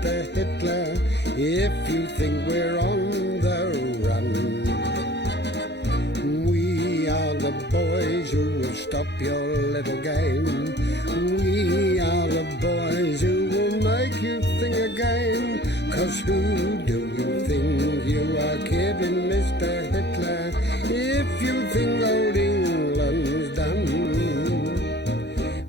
Mr. Hitler, if you think we're on the run. We are the boys who will stop your little game. We are the boys who will make you think again. 'Cause who do you think you are kidding, Mr. Hitler, if you think old England's done?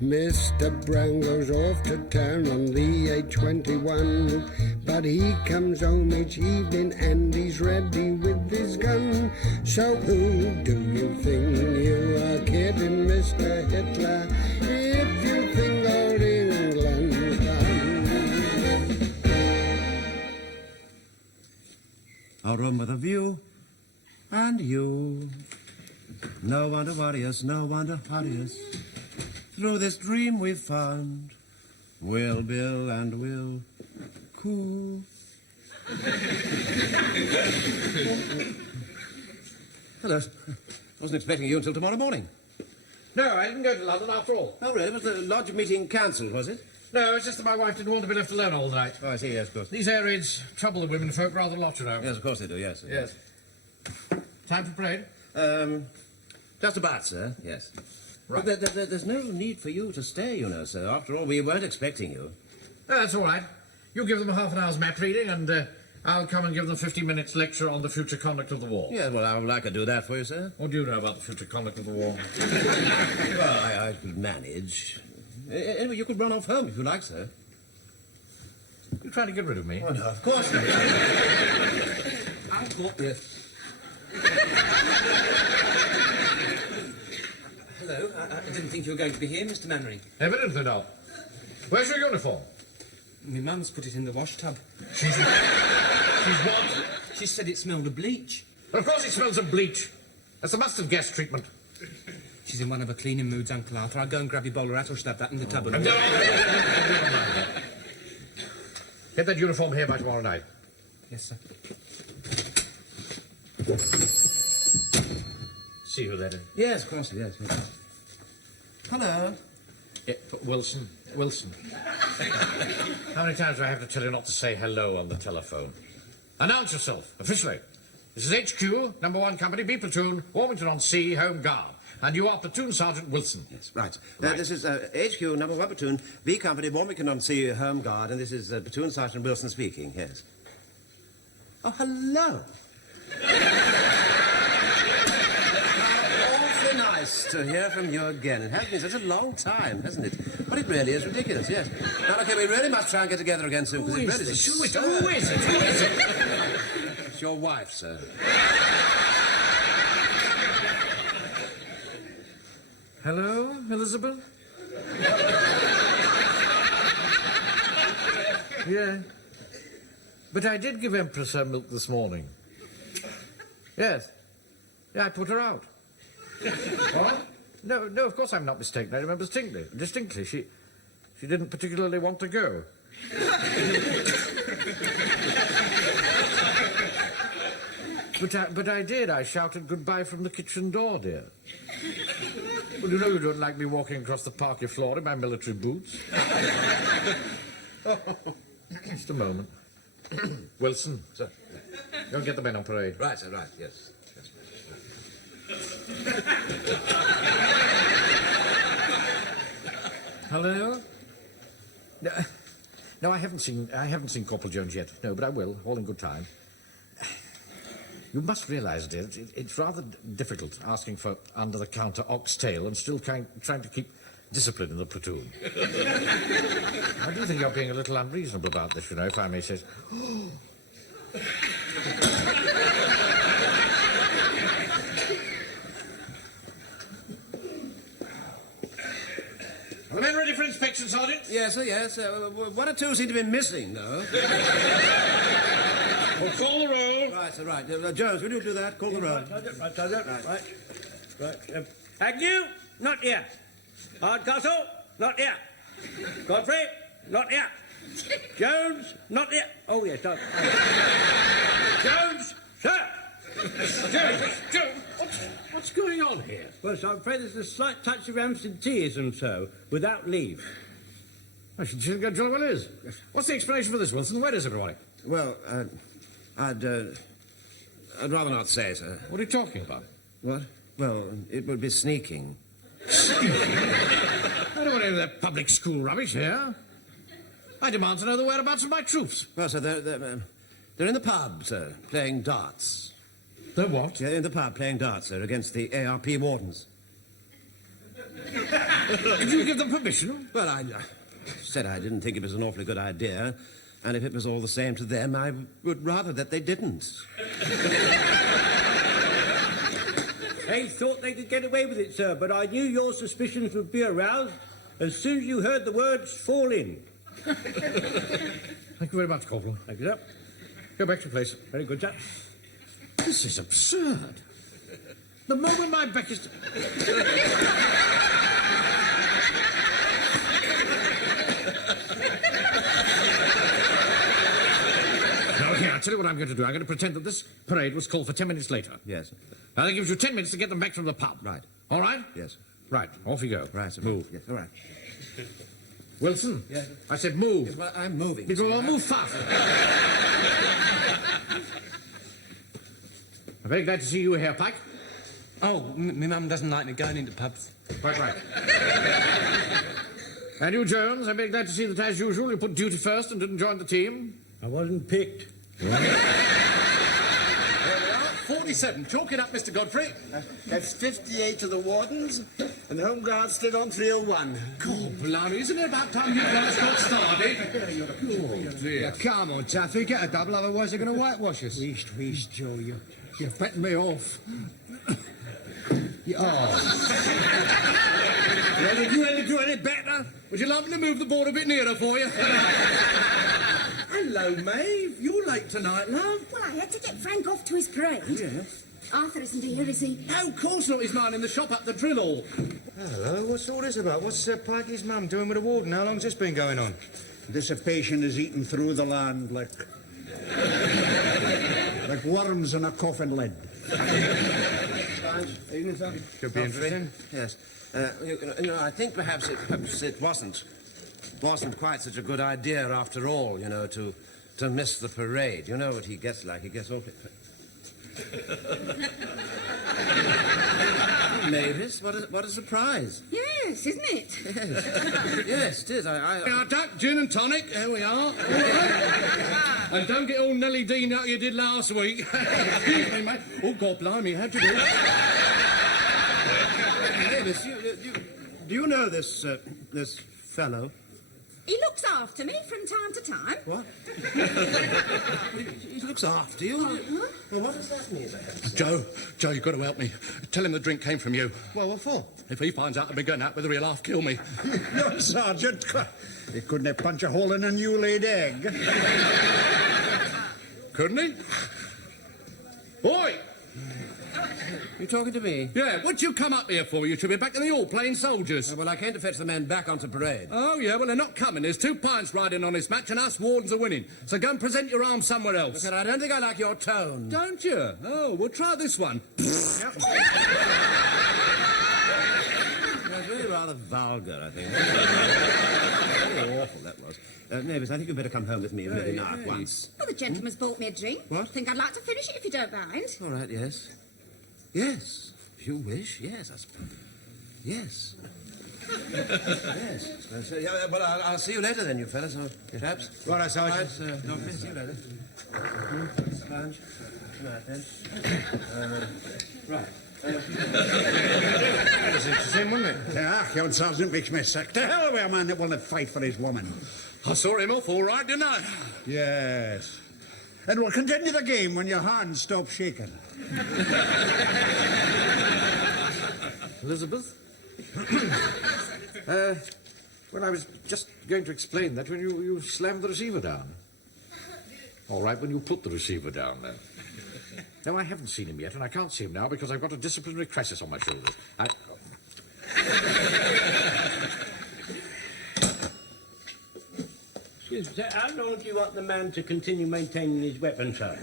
Mr. Brown goes off to town on the A21, but he comes home each evening and he's ready with his gun. So who do you think you are kidding, Mr. Hitler, if you think old England's done? A room with a view, and you. No one to worry us, no one to hurry us. Through this dream we've found, we'll Bill and we'll coo. Hello. Wasn't expecting you until tomorrow morning. No, I didn't go to London after all. Oh, really? Was the lodge meeting cancelled, was it? No, it's just that my wife didn't want to be left alone all night. Oh, I see, yes, of course. These air raids trouble the women folk rather a lot, you know. Yes, of course they do, yes. Yes. Time for parade? Just about, sir, yes. Right. But there's no need for you to stay, you know, sir. After all, we weren't expecting you. Oh, that's all right. You give them a half an hour's map reading, and I'll come and give them 15 minutes lecture on the future conduct of the war. Yes, well, I would like to do that for you, sir. What do you know about the future conduct of the war? Well, I could manage. Anyway, you could run off home if you like, sir. You're trying to get rid of me? Oh, no, of course not. Uncle. Yes. Hello, I didn't think you were going to be here, Mr. Manring. Evidently not. Where's your uniform? My mum's put it in the wash tub. She's what? She said it smelled of bleach. Well, of course it smells of bleach. That's the mustard gas treatment. She's in one of her cleaning moods, Uncle Arthur. I'll go and grab your bowler hat or should have that in the tub. Get that uniform here by tomorrow night. Yes, sir. See who that is. Yes, of course, yes. Hello. Yeah, Wilson. How many times do I have to tell you not to say hello on the telephone? Announce yourself, officially. This is HQ, number 1 Company, B Platoon, Warmington-on-Sea, Home Guard. And you are Platoon Sergeant Wilson. Yes, right. This is HQ, number 1 Platoon, B Company, Warmington-on-Sea, Home Guard, and this is Platoon Sergeant Wilson speaking, yes. Oh, hello. Awfully nice to hear from you again. It has been such a long time, hasn't it? But it really is ridiculous, yes. Now, okay, we really must try and get together again soon, because it really is... Who is it? It's your wife, sir. Hello, Elizabeth? Yeah. But I did give Empress her milk this morning. Yes. Yeah, I put her out. What? No, of course I'm not mistaken. I remember distinctly. She didn't particularly want to go. But I did. I shouted goodbye from the kitchen door, dear. Well, you know you don't like me walking across the parquet floor in my military boots. Just a moment. Wilson, sir. Go and get the men on parade. Right, sir, right, yes. Hello? No, I haven't seen Corporal Jones yet. No, but I will, all in good time. You must realise, dear, it's rather difficult asking for under-the-counter oxtail and still trying to keep discipline in the platoon. I do think you're being a little unreasonable about this, you know, if I may say so. Are the men ready for inspection, Sergeant? Yes, sir, yes. One or two seem to be missing, though. We'll call the roll. Right, sir, right. Jones, will you do that? Call the roll. Right. Agnew, not here. Hardcastle, not here. Godfrey, not here. Jones, not here. Oh, yes, Jones, sir. Jones, what's going on here? Well, so I'm afraid there's a slight touch of absenteeism, so, without leave. I should think that jolly well is. What's the explanation for this, Wilson? Where is everybody? Well, I'd rather not say, sir. What are you talking about? What? Well, it would be sneaking. I don't want any of that public school rubbish here. I demand to know the whereabouts of my troops. Well, sir, they're in the pub, sir, playing darts. The what? Yeah, in the pub, playing darts, sir, against the ARP wardens. Did you give them permission? Well, I said I didn't think it was an awfully good idea, and if it was all the same to them, I would rather that they didn't. They thought they could get away with it, sir, but I knew your suspicions would be aroused as soon as you heard the words fall in. Thank you very much, Corporal. Thank you, sir. Go back to your place. Very good, sir. This is absurd. The moment my back is... Now, here, I'll tell you what I'm going to do. I'm going to pretend that this parade was called for 10 minutes later. Yes. And that gives you 10 minutes to get them back from the pub. Right. All right? Yes. Right. Off you go. Right, sir. Move. Yes, all right. Wilson? Yes. I said move. Yes, well, I'm moving. Well, move fast. I'm very glad to see you here, Pike. Oh, my mum doesn't like me going into pubs. Quite right. And you, Jones, I'm very glad to see that, as usual, you put duty first and didn't join the team. I wasn't picked. 47. Chalk it up, Mr. Godfrey. That's 58 to the wardens, and the Home Guard stood on 301. God, blimey, isn't it about time you fellas got started? Oh, dear. Come on, Taffy, get a double, otherwise they're going to whitewash us. Wheeze, Joe, You're betting me off. Well, did you ever do any better? Would you like me to move the board a bit nearer for you? Hello, Maeve. You're late tonight, love. Well, I had to get Frank off to his parade. Yes. Arthur isn't here, is he? No, of course not. He's mine in the shop up the drill hall. Hello, what's all this about? What's Pikey's mum doing with the warden? How long's this been going on? Dissipation is eating through the land like worms in a coffin lid. Could be interesting. Yes. I think perhaps it wasn't quite such a good idea after all, to miss the parade. You know what he gets like. He gets awfully... Mavis, what a surprise. Yes, isn't it? Yes, it is. Now, Duck, gin and tonic. There we are. All right. And don't get all Nelly Dean out you did last week. Excuse me, mate. Oh, God blimey, how'd you do? Mavis, do you know this fellow? He looks after me from time to time. What? He looks after you? Well, what does that mean? Joe, you've got to help me. Tell him the drink came from you. Well, what for? If he finds out I've been going out with her, he'll half kill me. No, Sergeant. He couldn't have punched a hole in a new laid egg. Couldn't he? Boy! You talking to me? Yeah, what'd you come up here for? You should be back in the hall playing soldiers. Well, I came to fetch the men back onto parade. Oh, yeah, well, they're not coming. There's 2 pints riding on this match, and us wardens are winning. So go and present your arms somewhere else. Look, I don't think I like your tone. Don't you? Oh, well, try this one. That's really rather vulgar, I think. Very awful, that was. Mavis, I think you'd better come home with me really now at once. Well, the gentleman's bought me a drink. What? Think I'd like to finish it if you don't mind. All right, yes. Yes, if you wish, yes, I suppose. Yes. Yes. Well, I'll see you later then, you fellas, or chaps. Right, Sergeant. Right, Doctor, see you later. Sponge. Right, then. Right. That was interesting, wasn't it? Ah, yon sergeant makes me sick. To hell with a man that will not fight for his woman. I saw him off all right, didn't I? Yes. And we'll continue the game when your hands stop shaking. Elizabeth? Well, I was just going to explain that when you slammed the receiver down. All right, when you put the receiver down, then. No, I haven't seen him yet, and I can't see him now because I've got a disciplinary crisis on my shoulders. Excuse me, sir, how long do you want the man to continue maintaining his weapon, sir?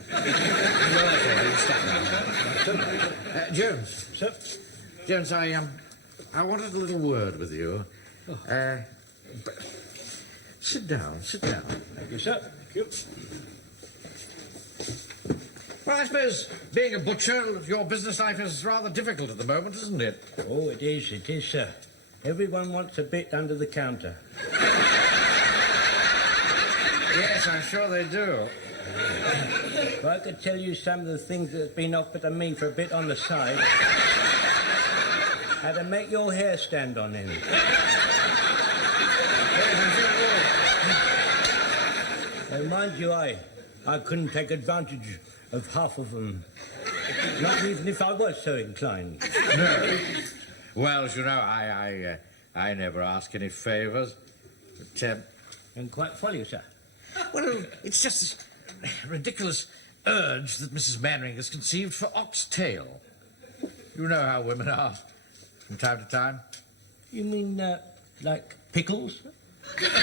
Jones. Sir? Jones, I wanted a little word with you. Sit down, sit down. Thank you, sir. Thank you. Well, I suppose being a butcher, your business life is rather difficult at the moment, isn't it? Oh, it is, sir. Everyone wants a bit under the counter. Yes, I'm sure they do. If I could tell you some of the things that's been offered to me for a bit on the side, how to make your hair stand on end. Mind you, I couldn't take advantage of half of them. Not even if I was so inclined. No. Well, as you know, I never ask any favours. But, And quite follow you, sir. well, it's just this ridiculous urge that Mrs. Mannering has conceived for oxtail. You know how women are from time to time. You mean, like pickles? Pickles?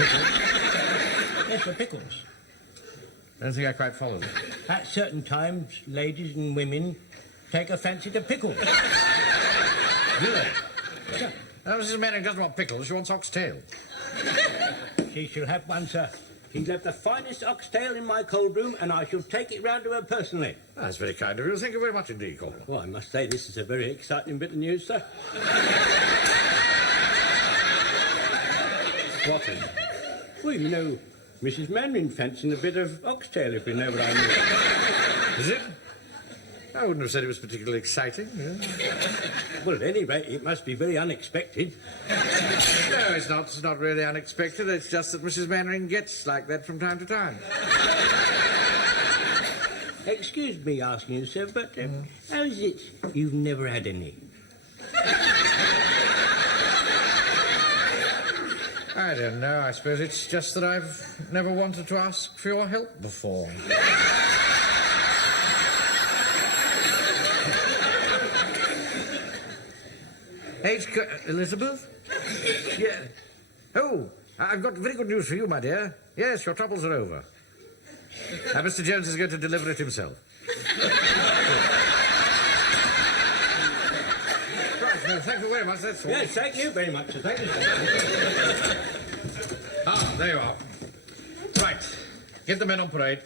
Yes, for pickles. I don't think I quite follow that. At certain times, ladies and women take a fancy to pickles. Do they? Now, Mrs. Mannering doesn't want pickles, she wants oxtail. She shall have one, sir. She's left the finest oxtail in my cold room, and I shall take it round to her personally. That's very kind of you. Thank you very much indeed, Corporal. Well, I must say this is a very exciting bit of news, sir. What is it? Well, you know, Mrs. Mannering fancying a bit of oxtail, if you know what I mean. Is it? I wouldn't have said it was particularly exciting. Well, at any rate, it must be very unexpected. No, it's not. It's not really unexpected. It's just that Mrs. Mannering gets like that from time to time. Excuse me asking you, sir, but how is it you've never had any? I don't know. I suppose it's just that I've never wanted to ask for your help before. Elizabeth? Yeah. Oh, I've got very good news for you, my dear. Yes, your troubles are over. Mr. Jones is going to deliver it himself. Right, no, thank you very much. That's all. Yes, thank you very much, sir. Thank you. Ah, there you are. Right. Get the men on parade.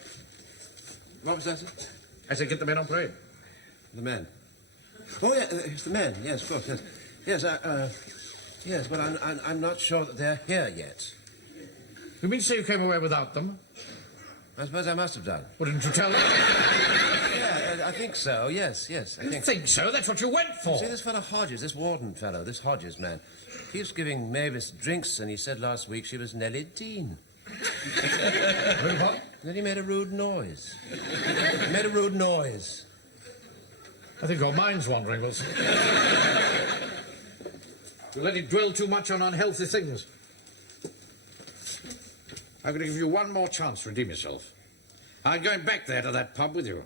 What was that, sir? I said get the men on parade. The men. Oh, yeah, it's the men. Yes, of course, yes. Yes, yes, but I'm not sure that they're here yet. You mean to say you came away without them? I suppose I must have done. Well, didn't you tell them? Yeah, I think so, yes. I You think so? That's what you went for. See, this fellow Hodges, this warden fellow, this Hodges man, keeps giving Mavis drinks, and he said last week she was Nellie Dean. What? Then he made a rude noise. He made a rude noise. I think your mind's wandering, Wilson. You let it dwell too much on unhealthy things. I'm going to give you one more chance to redeem yourself. I'm going back there to that pub with you.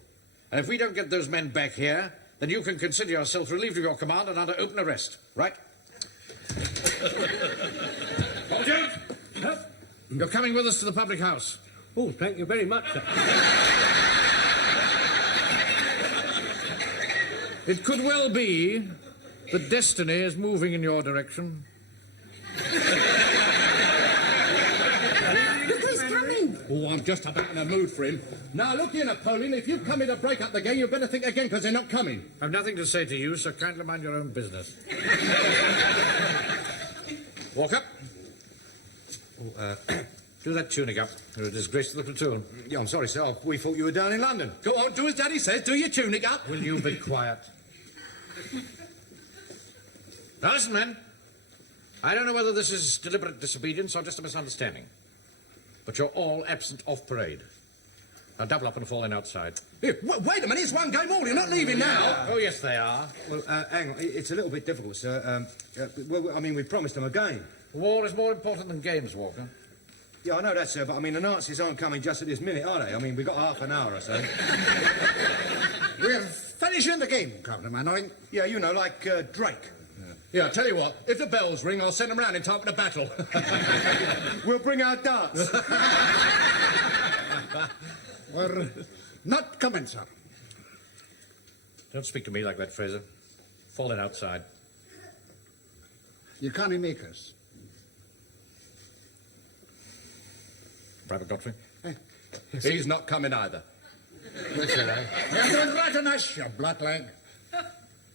And if we don't get those men back here, then you can consider yourself relieved of your command and under open arrest. Right? Paul Jones! You're coming with us to the public house. Oh, thank you very much, sir. It could well be that destiny is moving in your direction. Look who's coming. Oh, I'm just about in a mood for him. Now, look here, Napoleon, if you've come here to break up the game, you better think again, because they're not coming. I've nothing to say to you, so kindly mind your own business. Walk up. Do that tuning up. You're a disgrace to the platoon. Yeah, I'm sorry, sir. We thought you were down in London. Go on, do as Daddy says, do your tunic up. Will you be quiet? Now listen, men. I don't know whether this is deliberate disobedience or just a misunderstanding. But you're all absent off parade. Now double up and fall in outside. Here, wait a minute, it's one game all. You're not leaving now. Oh, yes, they are. Well, hang on. It's a little bit difficult, sir. Well, I mean, we promised them a game. War is more important than games, Walker. Yeah, I know that, sir, but I mean, the Nazis aren't coming just at this minute, are they? I mean, we've got half an hour or so. We're finishing the game, Captain Mannering. Yeah, you know, like Drake. Yeah, tell you what, if the bells ring, I'll send them round in time for the battle. We'll bring our darts. We're not coming, sir. Don't speak to me like that, Fraser. Fall in outside. You can't make us. Private Godfrey. He's not coming either. You're doing right a nice job, Blackleg.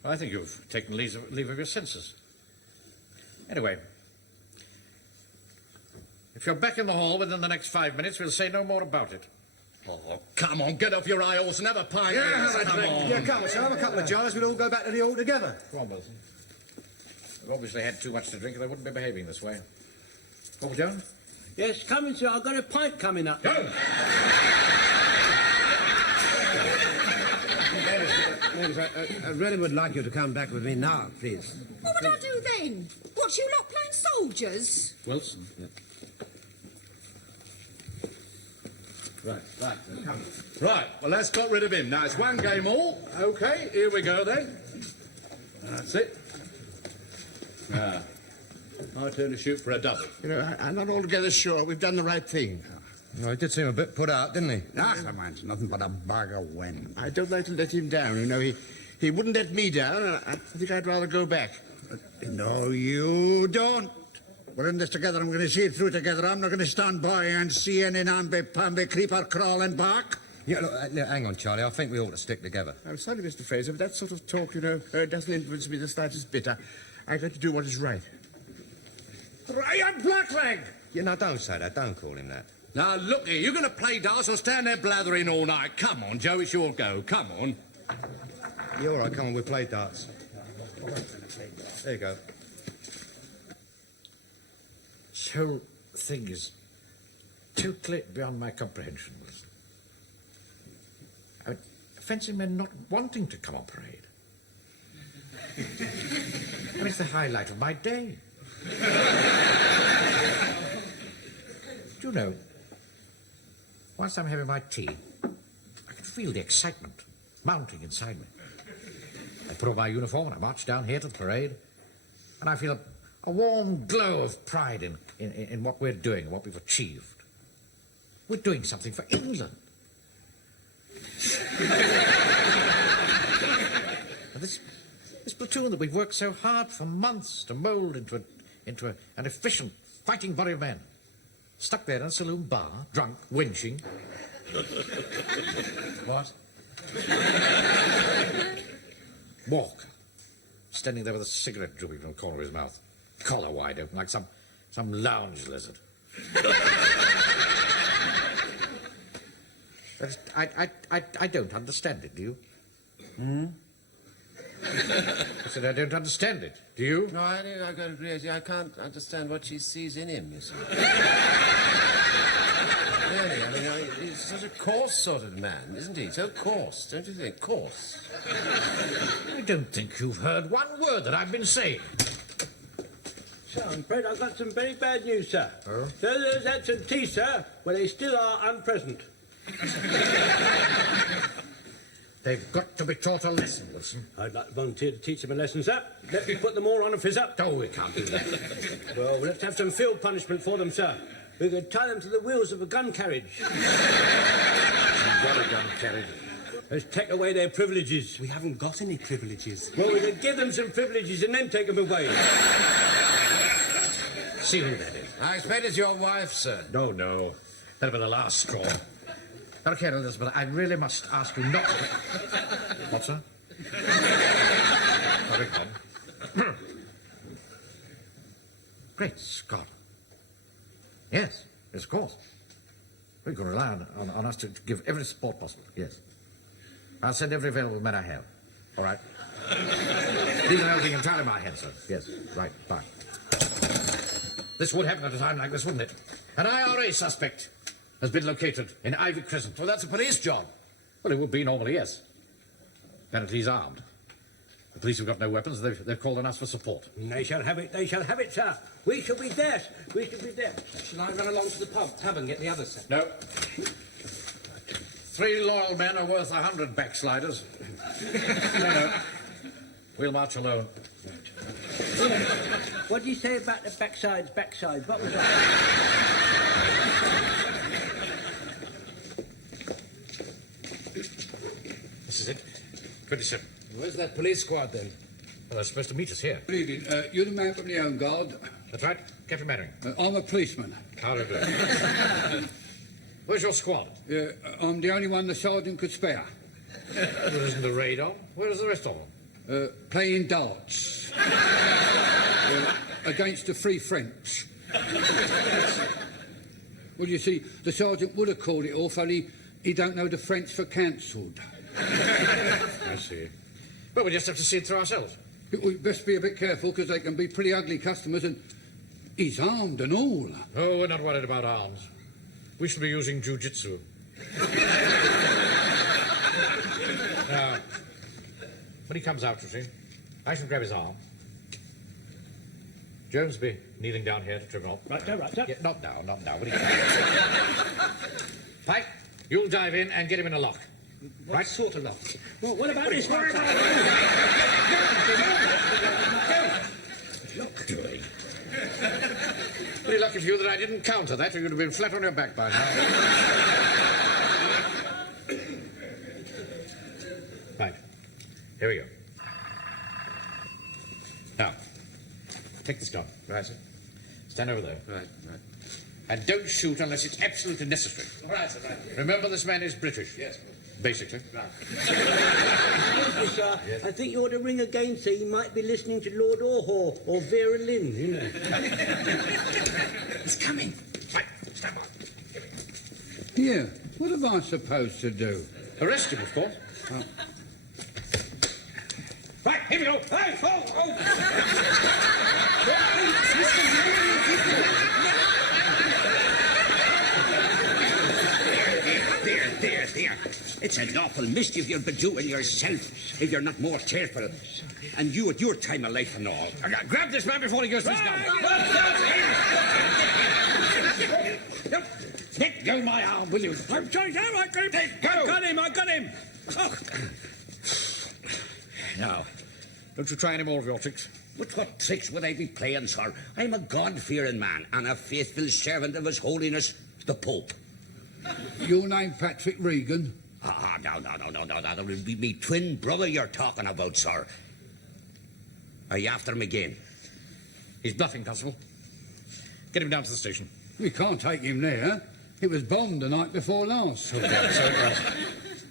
I think you've taken leave of your senses. Anyway, if you're back in the hall within the next 5 minutes, we'll say no more about it. Oh, come on, get off your eye horse and have a pint. Come on. Yeah, come on, sir. Have a couple of jars. We'll all go back to the hall together. Go on, Wilson. They've obviously had too much to drink, or they wouldn't be behaving this way. Corporal Jones? Yes, coming, sir. I've got a pint coming up. Jones! I really would like you to come back with me now, please. What would I do then? Watch you lot playing soldiers? Wilson? Right, come. Right, well, let's got rid of him. Now, it's one game all. OK, here we go, then. That's it. Now, my turn to shoot for a double. You know, I'm not altogether sure we've done the right thing. No, he did seem a bit put out, didn't he? Ah, man, it's nothing but a bag of wind. I don't like to let him down. You know, he wouldn't let me down, and I think I'd rather go back. No, you don't. We're in this together. I'm going to see it through together. I'm not going to stand by and see any namby-pamby creeper crawling back. Yeah, look, hang on, Charlie. I think we ought to stick together. I'm sorry, Mr. Fraser, but that sort of talk, you know, doesn't influence me the slightest bit. I've got to do what is right. Ryan Blackleg! Yeah, no, don't say that. Don't call him that. Now, look here, you're going to play darts or stand there blathering all night? Come on, Joe, it's your go. Come on. Yeah, all right, come on, we'll play darts. There you go. This whole thing is totally beyond my comprehension, Wilson. I mean, fancy men not wanting to come on parade. I mean, it's the highlight of my day. Do you know, whilst I'm having my tea, I can feel the excitement mounting inside me. I put on my uniform and I march down here to the parade, and I feel a warm glow of pride in what we're doing and what we've achieved. We're doing something for England. And this platoon that we've worked so hard for months to mould into an efficient fighting body of men, stuck there in a saloon bar, drunk, winching. What? Walker, standing there with a cigarette drooping from the corner of his mouth, collar wide open, like some lounge lizard. I don't understand it, do you? I said I don't understand it. Do you? No, I got to agree with you. I can't understand what she sees in him, you see. Really, I mean, he's such a coarse sort of man, isn't he? So coarse, don't you think? Coarse. I don't think you've heard one word that I've been saying. Sir, I'm afraid I've got some very bad news, sir. Oh? So those absentees, sir, well, they still are unpresent. They've got to be taught a lesson, Wilson. I'd like to volunteer to teach them a lesson, sir. Let me put them all on a fizz-up. Oh, we can't do that. Well, we'll have to have some field punishment for them, sir. We could tie them to the wheels of a gun carriage. You've got a gun carriage. Let's take away their privileges. We haven't got any privileges. Well, we could give them some privileges and then take them away. See who that is. I expect it's your wife, sir. No. That'll be the last straw. Okay, Elizabeth, I really must ask you not to... What, sir? I beg pardon. Great Scott. Yes, of course. We can rely on us to give every support possible, yes. I'll send every available man I have. All right? These are everything entirely in my hands, sir. Yes, right, fine. This would happen at a time like this, wouldn't it? An IRA suspect has been located in Ivy Crescent. Well, that's a police job. Well, it would be normally, yes. Apparently he's armed. The police have got no weapons. They've called on us for support. They shall have it, sir. We shall be there. We shall be there. Shall I run along to the pub and get the other set? No. 3 loyal men are worth 100 backsliders. No. We'll march alone. What do you say about the backsides? What was that? This is it. 27. Where's that police squad, then? Well, they're supposed to meet us here. Good evening. You're the man from the Home Guard. That's right. Captain Mannering. I'm a policeman. How do you do? Where's your squad? I'm the only one the sergeant could spare. There isn't a raid on. Where's the rest of them? Playing darts. Against the Free French. Well, you see, the sergeant would have called it off, only he don't know the French for cancelled. I see. Well, we just have to see it through ourselves. We best be a bit careful, because they can be pretty ugly customers, and he's armed and all. Oh, we're not worried about arms. We shall be using jiu-jitsu. Now, when he comes out, you see, I shall grab his arm. Jones will be kneeling down here to trim him off. Right there, right there. Yeah, not now. When he comes. Pike, you'll dive in and get him in a lock. What sort of lock? Well, what about this one? Doing. Pretty lucky for you that I didn't counter that, or you'd have been flat on your back by now. Right. Here we go. Now, take this gun. Right, sir. Stand over there. Right. And don't shoot unless it's absolutely necessary. Right, sir, right. Remember, this man is British. Yes. Basically. Yes, sir. Yes. I think you ought to ring again, sir. You might be listening to Lord Orhor or Vera Lynn, you know. He's coming. Right, stand by. Yeah, what am I supposed to do? Arrest him, of course. Right, here we go. Hey, There. It's an awful mischief you'll be doing yourself if you're not more careful. And you at your time of life and all. Grab this man before he goes to his gun. Let go my arm, will you? I'm sorry, sir. I got him. Oh. Now, don't you try any more of your tricks. But what tricks would I be playing, sir? I'm a God-fearing man and a faithful servant of His Holiness, the Pope. Your name Patrick Regan? No. That will be me twin brother you're talking about, sir. Are you after him again? He's bluffing, Constable. Get him down to the station. We can't take him there. It was bombed the night before last.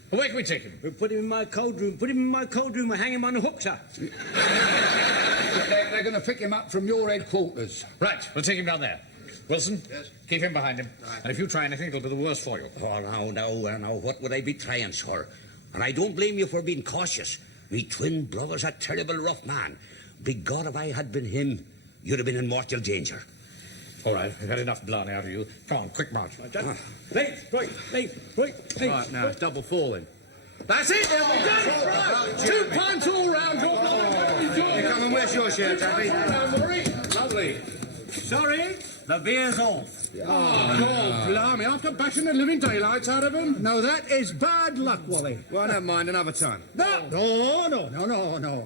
Where can we take him? We'll put him in my cold room. We'll hang him on a hook, sir. They're going to pick him up from your headquarters. Right, we'll take him down there. Wilson, yes. Keep him behind him. Right. And if you try anything, it'll be the worse for you. Oh, no. What would I be trying, sir? And I don't blame you for being cautious. Me twin brother's a terrible rough man. Big God, if I had been him, you'd have been in mortal danger. All right, we've had enough blarney out of you. Come on, quick march. Leave. Right, now it's double falling. That's it, now we've done it! Right. 2 pints all round. Here, come and where's your shirt, Taffy? Lovely. Sorry, the beer's off. God, blimey, after bashing the living daylights out of him. No, that is bad luck, Wally. Well, I don't mind another time. No.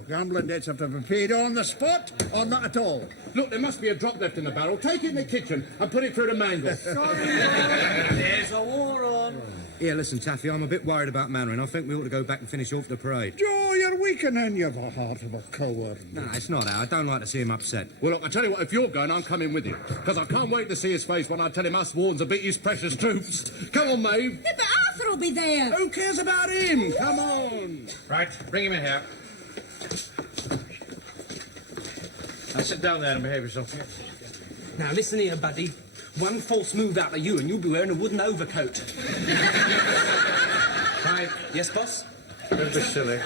Gambling debts have to be paid on the spot or not at all. Look, there must be a drop left in the barrel. Take it in the kitchen and put it through the mangle. There's a war on. Here, listen, Taffy, I'm a bit worried about Mannering. I think we ought to go back and finish off the parade. Joe, you're weakening. You've a heart of a coward. No, it's not, Al. I don't like to see him upset. Well, look, I tell you what, if you're going, I'm coming with you. Because I can't wait to see his face when I tell him us Warns have beat his precious troops. Come on, Maeve. Yeah, but Arthur will be there. Who cares about him? Come on. Right, bring him in here. Now sit down there and behave yourself. Now, listen here, buddy. One false move out of you and you'll be wearing a wooden overcoat. Right. Yes, boss? Don't be silly.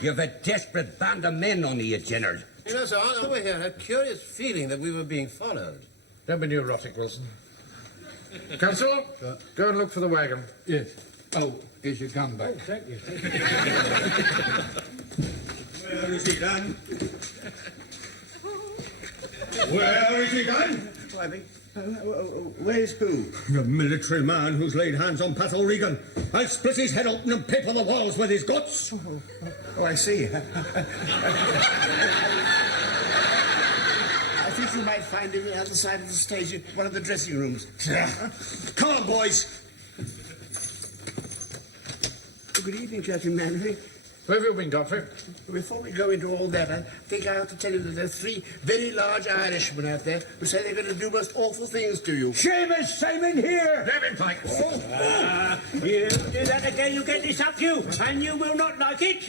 You've a desperate band of men on you, General. You know, sir, I over here had a curious feeling that we were being followed. Don't be neurotic, Wilson. Constable, go and look for the wagon. Yes. Oh, here's your gun back. Thank you. Where is he gone? Where is he gone? Where's who? The military man who's laid hands on Pat O'Regan. I'll split his head open and paper the walls with his guts. Oh, I see. I think you might find him on the other side of the stage in one of the dressing rooms. Come on, boys. Good evening, Captain Mannering. Where have you been, Godfrey? Before we go into all that, I think I have to tell you that there are 3 very large Irishmen out there who say they're going to do most awful things to you. Seamus, same in here. Grab him, Pike. You do that again, you get this up you, and you will not like it.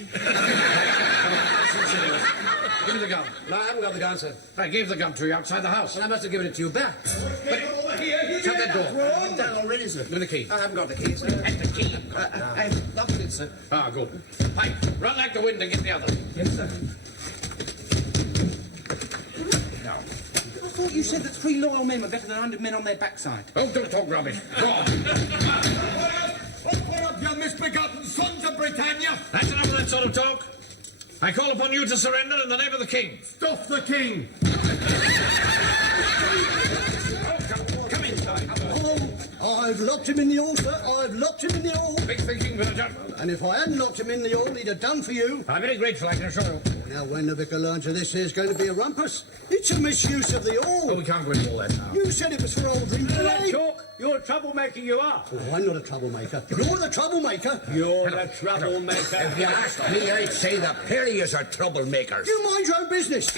Give me the gun. No, I haven't got the gun, sir. I gave the gun to you outside the house. Well, I must have given it to you back. Shut that door. I'm done already, sir. Give me the key. I haven't got the key, sir. And the key. I've locked it, sir. Ah, good. Pike, run like the wind and get the other. Yes, sir. Now. I thought you said that 3 loyal men were better than 100 men on their backside. Oh, don't talk rubbish. Go on. What up, you misbegotten sons of Britannia? That's enough of that sort of talk. I call upon you to surrender in the name of the king. Stuff the king! Come inside. I've locked him in the hall, sir. I've locked him in the hall. Big thinking, villager. And if I hadn't locked him in the hall, he'd have done for you. I'm very grateful, I can assure you. Now, when the vicar learns of this, there's going to be a rumpus. It's a misuse of the hall. Oh, we can't go into all that now. You said it was for old Rimpley. Talk, you're a troublemaker, you are. Oh, I'm not a troublemaker. You're the troublemaker. You're the troublemaker. If you asked me, I'd say the Perriers are troublemakers. You mind your own business.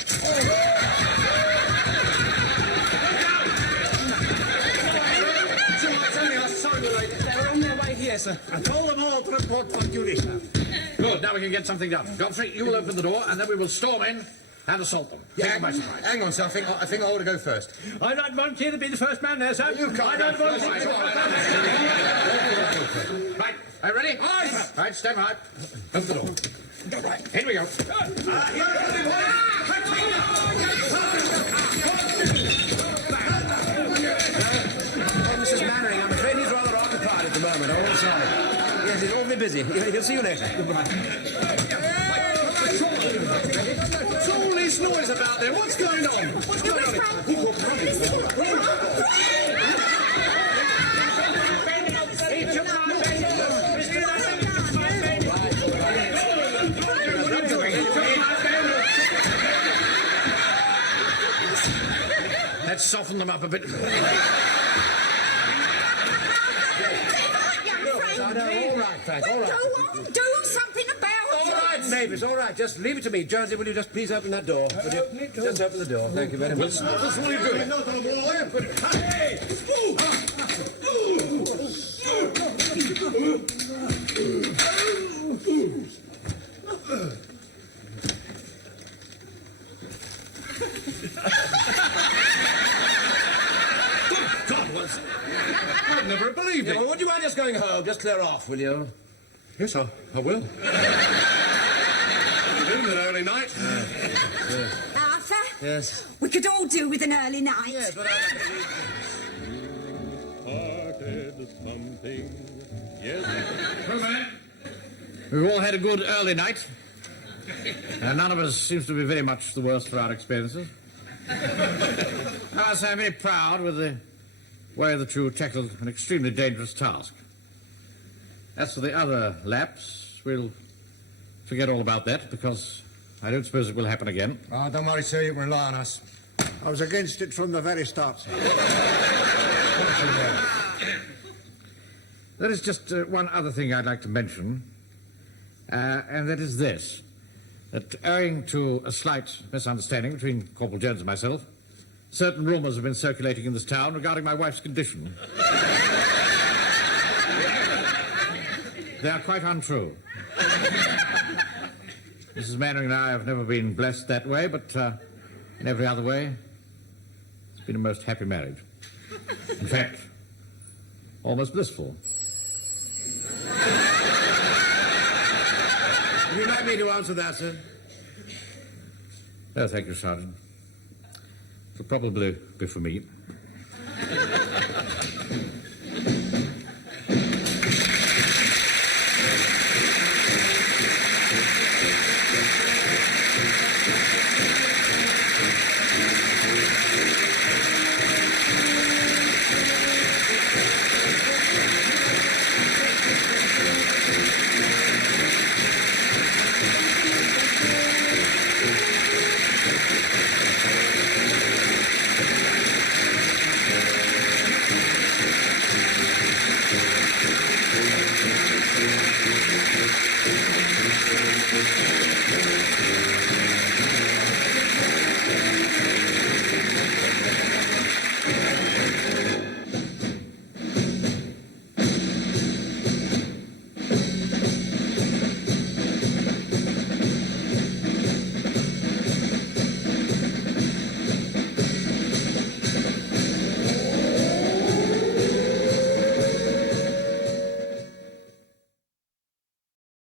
They're on their way here, sir. I told them all to report for duty, sir. Good, now we can get something done. Godfrey, you will open the door, and then we will storm in and assault them. Take them by surprise. Hang on, sir. I think I ought to go first. I don't volunteer to be the first man there, sir. You can't I don't go first. volunteer. Right, are you ready? Aye. Right, stand by. Open the door. Right, here we go. Mrs. Mannering, I'm afraid he's rather occupied at the moment. I'm all sorry. Yes, he's awfully busy. He'll see you later. Goodbye. What's all this noise about there? What's going on? What's going on? Let's soften them up a bit. Young friend. All right, Frank, all right. Go on, do something about All it. right, Mavis, all right. Just leave it to me. Jonesy, will you just please open that door? Would you? Just open the door. Thank you very much. Wilson, what are you doing? God, Wilson. I'd never believed Yeah, it. well, would you mind just going home? Just clear off, will you? Yes, I will. Isn't it early night? Arthur, Yes. we could all do with an early night. Yes, but Well, man, we've all had a good early night. And none of us seems to be very much the worse for our experiences. I say I'm very proud with the way that you tackled an extremely dangerous task. As for the other lapse, we'll forget all about that because I don't suppose it will happen again. Oh, don't worry, sir. You can rely on us. I was against it from the very start, sir. There is just one other thing I'd like to mention, and that is this. That owing to a slight misunderstanding between Corporal Jones and myself, certain rumours have been circulating in this town regarding my wife's condition. They are quite untrue. Mrs. Mannering and I have never been blessed that way, but in every other way, it's been a most happy marriage. In fact, almost blissful. Would you like me to answer that, sir? No, thank you, Sergeant. It'll probably be for me.